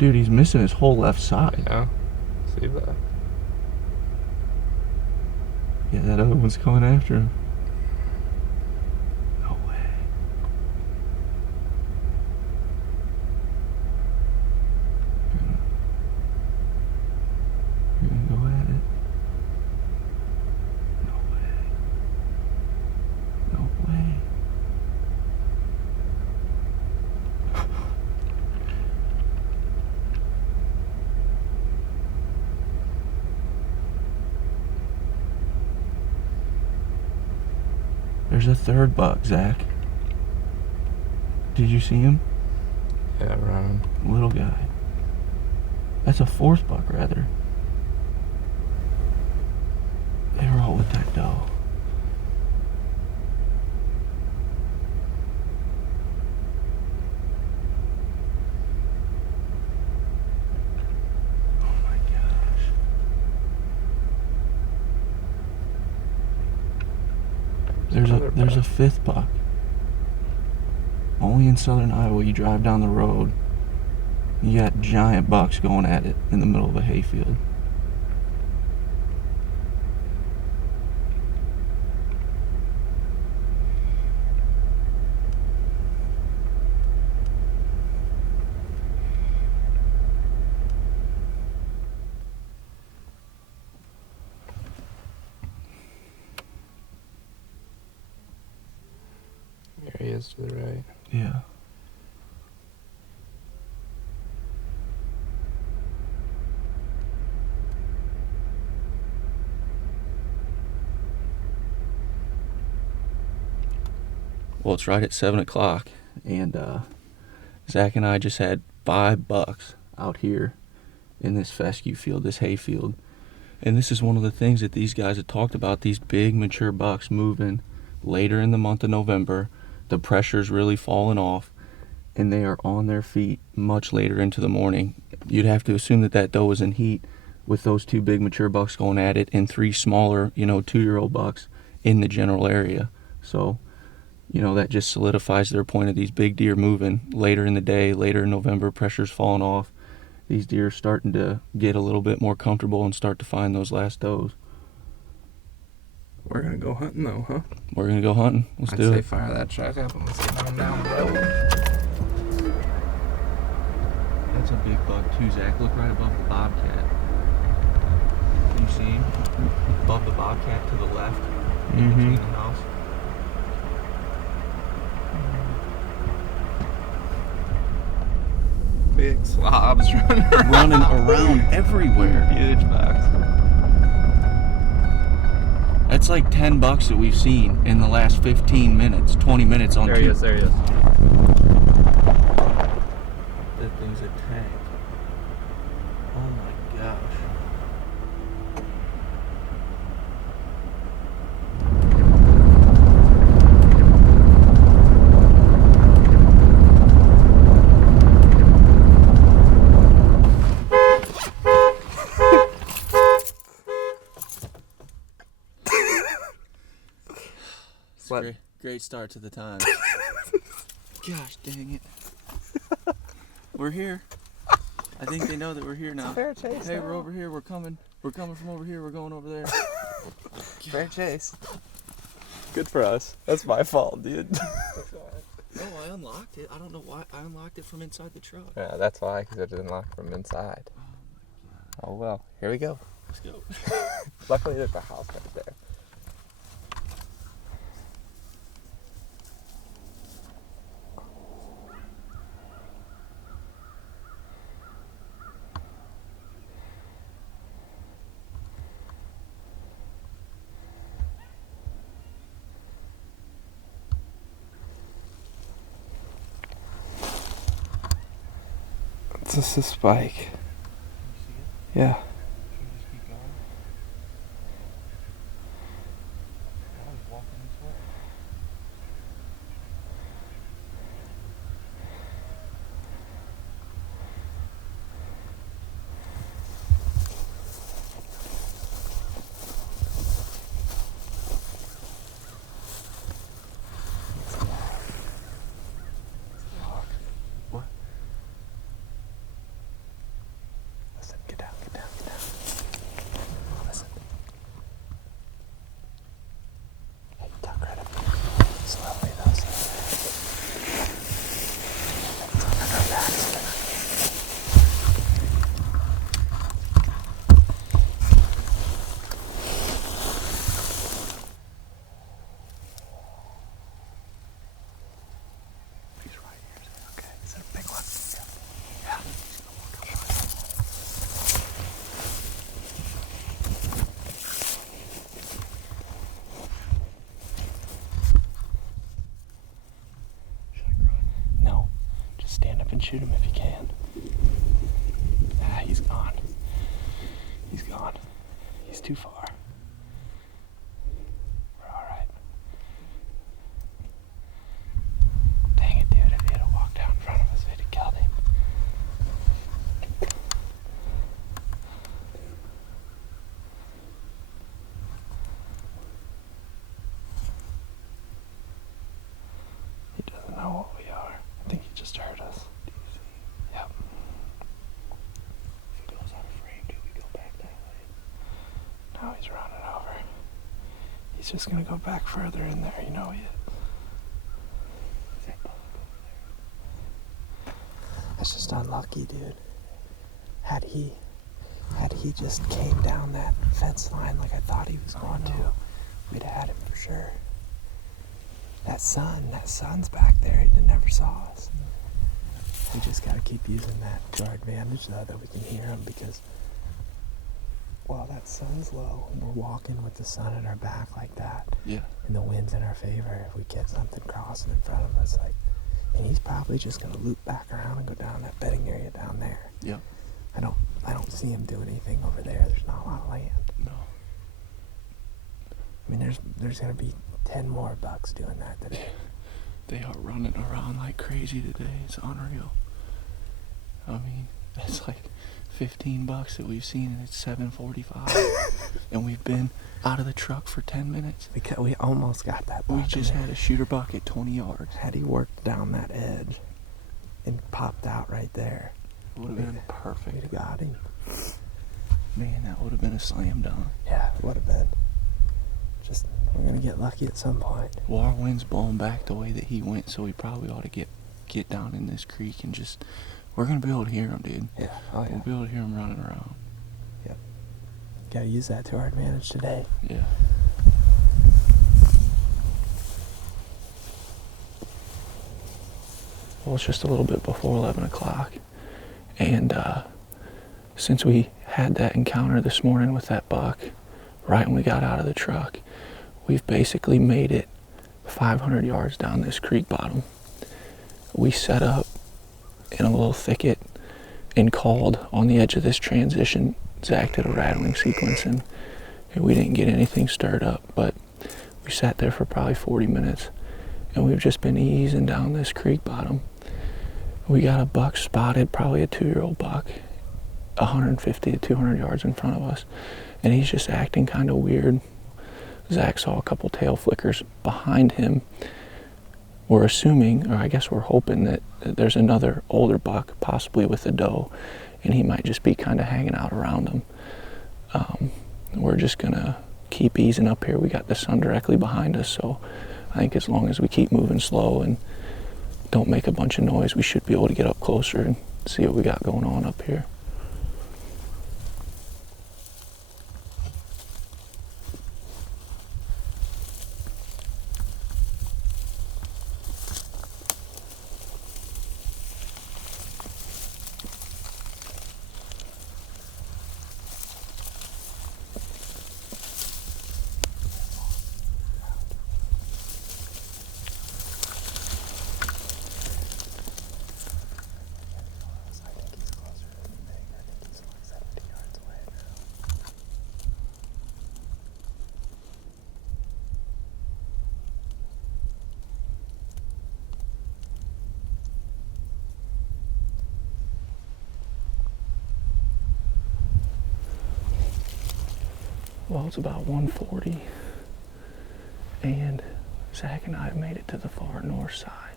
Dude, he's missing his whole left side. Yeah. See that? Yeah, that other one's coming after him. No way. You're gonna go at it. No way. No way. There's a third buck, Zach. Did you see him? Yeah, running. Little guy. That's a fourth buck, rather. They were all with that doe. Oh my gosh. There's a fifth buck. Only in southern Iowa, you drive down the road, you got giant bucks going at it in the middle of a hayfield. There he is to the right. Yeah. Well, it's right at 7 o'clock, and Zach and I just had 5 bucks out here in this fescue field, this hay field. And this is one of the things that these guys have talked about, these big mature bucks moving later in the month of November. The pressure's really falling off, and they are on their feet much later into the morning. You'd have to assume that that doe was in heat with those 2 big mature bucks going at it and 3 smaller, 2-year-old bucks in the general area. So, that just solidifies their point of these big deer moving later in the day, later in November, pressure's falling off. These deer are starting to get a little bit more comfortable and start to find those last does. We're gonna go hunting though, huh? We're gonna go hunting. Let's do I'd say it. fire that truck up and let's get on down the road. That's a big buck too, Zach. Look right above the bobcat. Can you see him? Above the bobcat to the left, in between the house. Big slobs Running around everywhere. Huge bucks. That's like 10 bucks that we've seen in the last 15 minutes, 20 minutes on There he is, there he is. That thing's a tank. Oh my gosh. Great start to the time. Gosh dang it. We're here. I think they know that we're here now. Fair chase. Hey, we're over here. We're coming. We're coming from over here. We're going over there. Fair chase. Good for us. That's my fault, dude. No, I unlocked it. I don't know why. I unlocked it from inside the truck. Yeah, that's why, because it didn't lock from inside. Oh my god. Oh well, here we go. Let's go. Luckily there's a house right there. It's just a spike. Can you see it? Yeah. Should we just keep going? Oh, he's walking this way. up and shoot him if you can. Ah, he's gone. He's gone. He's too far. We're alright. Dang it, dude. If he had walked down in front of us, we'd have killed him. He doesn't know what we are. I think he just heard us. Do you see? Yep. If it goes out of frame, do we go back that way? Now he's running over. He's just gonna go back further in there, you know he is. Is that bug over there? That's just unlucky, dude. Had he just came down that fence line like I thought he was going to, we'd have had him for sure. That sun's back there. He never saw us. We just gotta keep using that to our advantage, though, that we can hear him, because while that sun's low, we're walking with the sun at our back like that, Yeah. and the wind's in our favor. If we get something crossing in front of us, like, and he's probably just gonna loop back around and go down that bedding area down there. Yep. I don't see him doing anything over there. There's not a lot of land. No. I mean, there's gonna be 10 more bucks doing that today. They are running around like crazy today. It's unreal. I mean, it's like $15 that we've seen, and it's 7:45, and we've been out of the truck for 10 minutes. We almost got that buck. We just had a shooter buck at 20 yards. Had he worked down that edge and popped out right there, Would have been we'd perfect. have got him. Man, that would have been a slam dunk. Yeah, it would have been. Just, we're gonna get lucky at some point. Well, our wind's blowing back the way that he went, so we probably ought to get down in this creek and just, we're gonna be able to hear him, dude. Yeah, oh yeah. We'll be able to hear him running around. Gotta use that to our advantage today. Yeah. Well, it's just a little bit before 11 o'clock, and since we had that encounter this morning with that buck, right when we got out of the truck, we've basically made it 500 yards down this creek bottom. We set up in a little thicket and called on the edge of this transition. Zach did a rattling sequence, and we didn't get anything stirred up, but we sat there for probably 40 minutes, and we've just been easing down this creek bottom. We got a buck spotted, probably a 2-year-old buck, 150 to 200 yards in front of us, and he's just acting kind of weird. Zach saw a couple tail flickers behind him. We're assuming, or I guess we're hoping, that there's another older buck, possibly with a doe, and he might just be kind of hanging out around him. We're just gonna keep easing up here. We got the sun directly behind us, so I think as long as we keep moving slow and don't make a bunch of noise, we should be able to get up closer and see what we got going on up here. Well, it's about 1:40, and Zach and I have made it to the far north side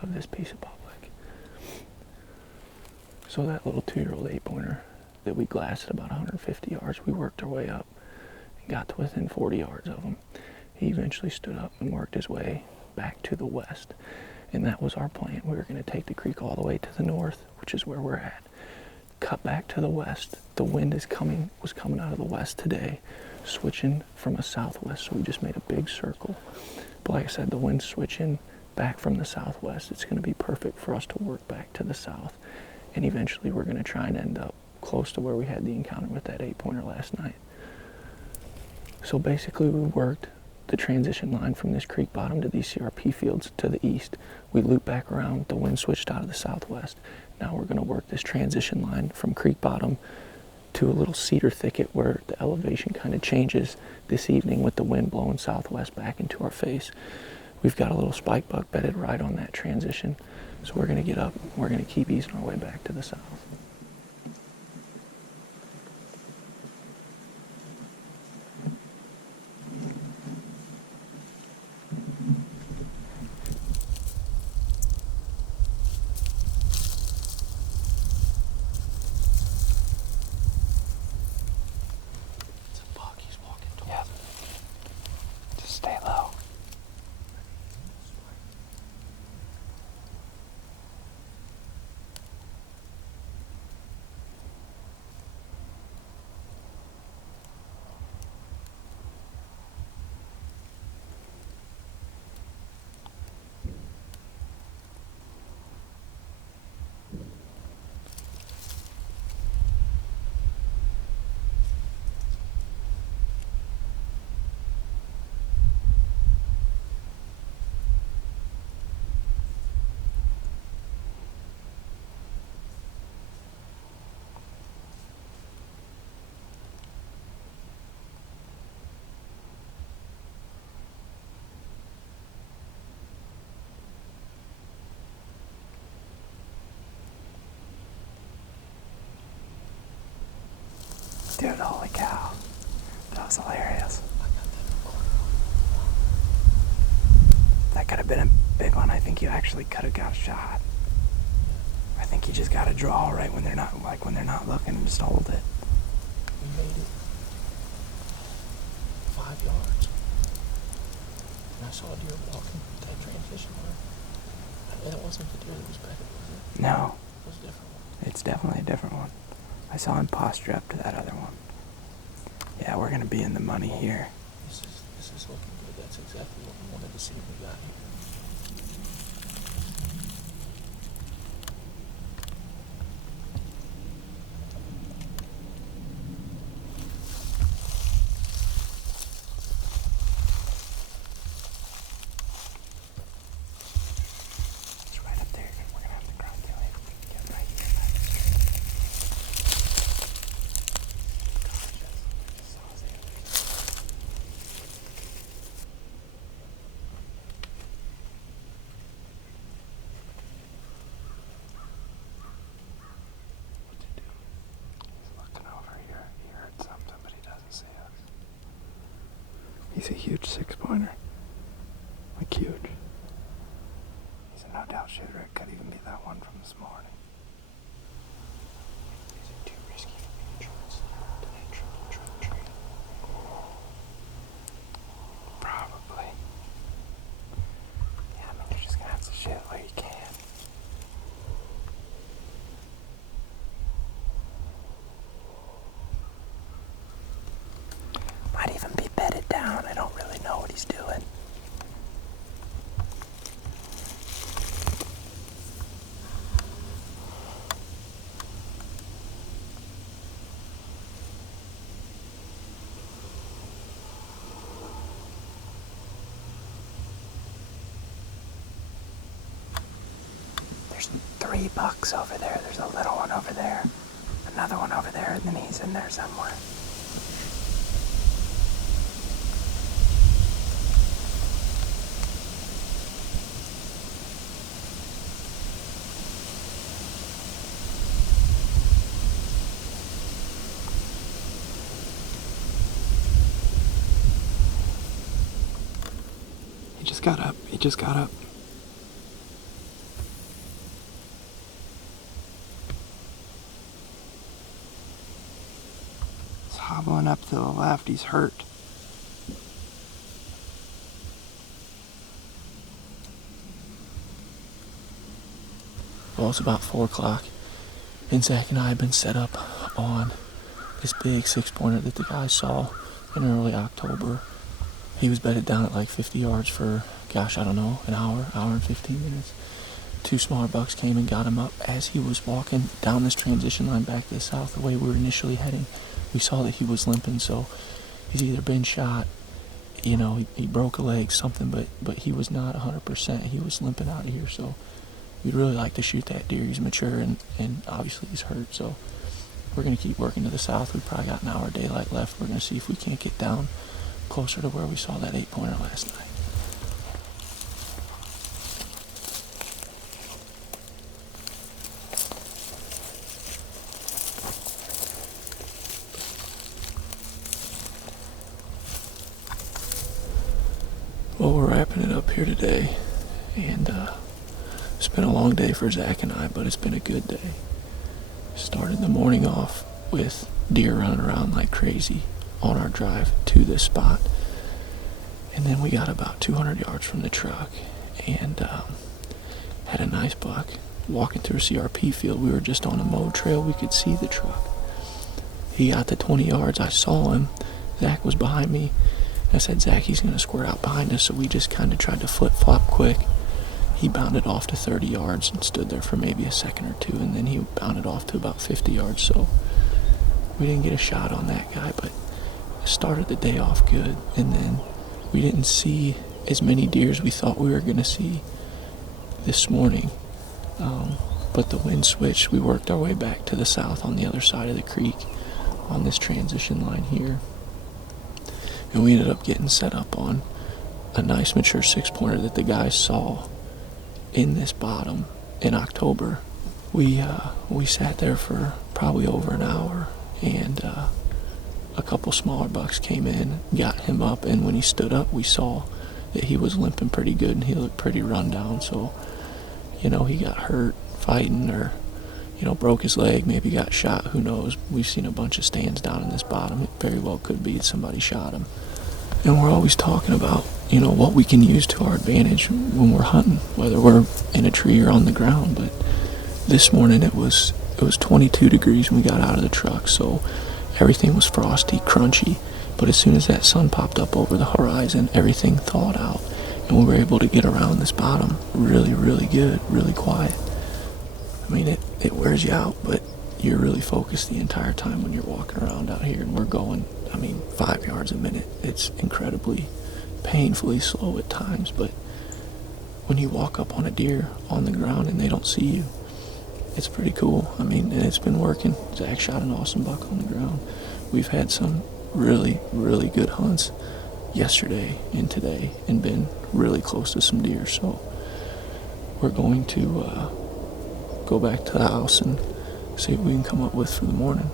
of this piece of public. So that little 2-year-old 8-pointer that we glassed at about 150 yards, we worked our way up and got to within 40 yards of him. He eventually stood up and worked his way back to the west, and that was our plan. We were going to take the creek all the way to the north, which is where we're at. Cut back to the west. The wind was coming out of the west today, switching from a southwest, so we just made a big circle. But like I said, the wind's switching back from the southwest. It's going to be perfect for us to work back to the south, and eventually we're going to try and end up close to where we had the encounter with that 8-pointer last night. So basically we worked the transition line from this creek bottom to these CRP fields to the east. We loop back around, the wind switched out of the southwest. Now we're gonna work this transition line from creek bottom to a little cedar thicket where the elevation kind of changes this evening with the wind blowing southwest back into our face. We've got a little spike buck bedded right on that transition. So we're gonna get up, we're gonna keep easing our way back to the south. Stay low. Dude, holy cow. That was hilarious. That could have been a big one. I think you actually could have got a shot. I think you just got to draw right when they're not looking and just hold it. We made it 5 yards. And I saw a deer walking that transition line. That wasn't the deer that was bedded, was it? No. It was a different one. It's definitely a different one. I saw him posture up to that other one. Yeah, we're gonna be in the money here. This is looking good. That's exactly what we wanted to see when we got here. It's right up there. We're gonna have to calculate. Get right here. He's a huge 6-pointer. Like huge. He's a no-doubt shooter. It could even be that one from this morning. Is it too risky for me to trust to that triple tree? Probably. Yeah, I mean, you're just gonna have to shoot where you can. Might even be bedded down. I don't really know what he's doing. There's 3 bucks over there. There's a little one over there, another one over there, and then he's in there somewhere. He just got up. He's hobbling up to the left. He's hurt. Well, it's about 4 o'clock, and Zach and I have been set up on this big 6-pointer that the guys saw in early October. He was bedded down at like 50 yards for, gosh, I don't know, an hour and 15 minutes. 2 smaller bucks came and got him up. As he was walking down this transition line back to the south, the way we were initially heading, we saw that he was limping, so he's either been shot, he broke a leg, something, but he was not 100%. He was limping out of here, so we'd really like to shoot that deer. He's mature, and obviously he's hurt, so we're going to keep working to the south. We've probably got an hour of daylight left. We're going to see if we can't get down closer to where we saw that 8-pointer last night. Well, we're wrapping it up here today, and it's been a long day for Zach and I, but it's been a good day. Started the morning off with deer running around like crazy on our drive to this spot, and then we got about 200 yards from the truck and had a nice buck walking through a CRP field. We were just on a mowed trail. We could see the truck. He got to 20 yards. I saw him. Zach was behind me. I said, Zach, he's going to squirt out behind us, so we just kind of tried to flip-flop quick. He bounded off to 30 yards and stood there for maybe a second or two, and then he bounded off to about 50 yards, so we didn't get a shot on that guy, but started the day off good, and then we didn't see as many deer as we thought we were going to see this morning, but the wind switched. We worked our way back to the south on the other side of the creek on this transition line here, and we ended up getting set up on a nice mature 6-pointer that the guys saw in this bottom in October. We sat there for probably over an hour, and a couple smaller bucks came in, got him up, and when he stood up, we saw that he was limping pretty good and he looked pretty run down. So, he got hurt fighting, or broke his leg, maybe got shot, who knows. We've seen a bunch of stands down in this bottom. It very well could be somebody shot him. And we're always talking about, what we can use to our advantage when we're hunting, whether we're in a tree or on the ground. But this morning it was 22 degrees when we got out of the truck, so everything was frosty, crunchy. But as soon as that sun popped up over the horizon, everything thawed out, and we were able to get around this bottom really, really good, really quiet. I mean, it wears you out, but you're really focused the entire time when you're walking around out here, and we're going, 5 yards a minute. It's incredibly, painfully slow at times, but when you walk up on a deer on the ground and they don't see you, it's pretty cool. And it's been working. Zach shot an awesome buck on the ground. We've had some really, really good hunts yesterday and today and been really close to some deer, so we're going to go back to the house and see what we can come up with for the morning.